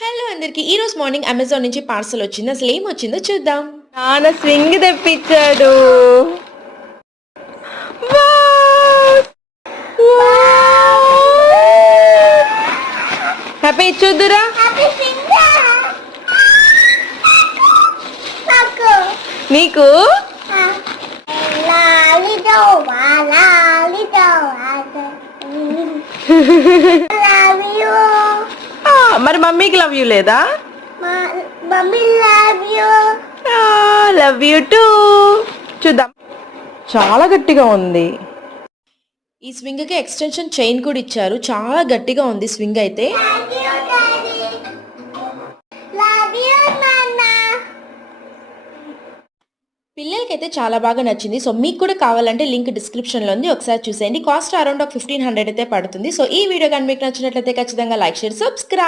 Hello అందరికి ఈ రోజు మార్నింగ్ అమెజాన్ నుంచి పార్సల్ వచ్చింది. అసలు ఏం వచ్చిందో చూద్దాం. నాన్న స్వింగ్ తెప్పించాడు. హ్యాపీ చూద్దురా. నీకు మరి మమ్మీకి లవ్ యూ లేదా? Love you two. చూద్దాం. చాలా గట్టిగా ఉంది. ఈ స్వింగ్ కి ఎక్స్టెన్షన్ చైన్ కూడా ఇచ్చారు. చాలా గట్టిగా ఉంది స్వింగ్ అయితే. పిల్లలకైతే చాలా బాగా నచ్చింది. సో మీకు కూడా కావాలంటే లింక్ డిస్క్రిప్షన్లో ఉంది, ఒకసారి చూసేయండి. కాస్ట్ అరౌండ్ 1500 అయితే పడుతుంది. సో ఈ వీడియో కానీ మీకు నచ్చినట్లయితే ఖచ్చితంగా లైక్, షేర్, సబ్స్క్రైబ్.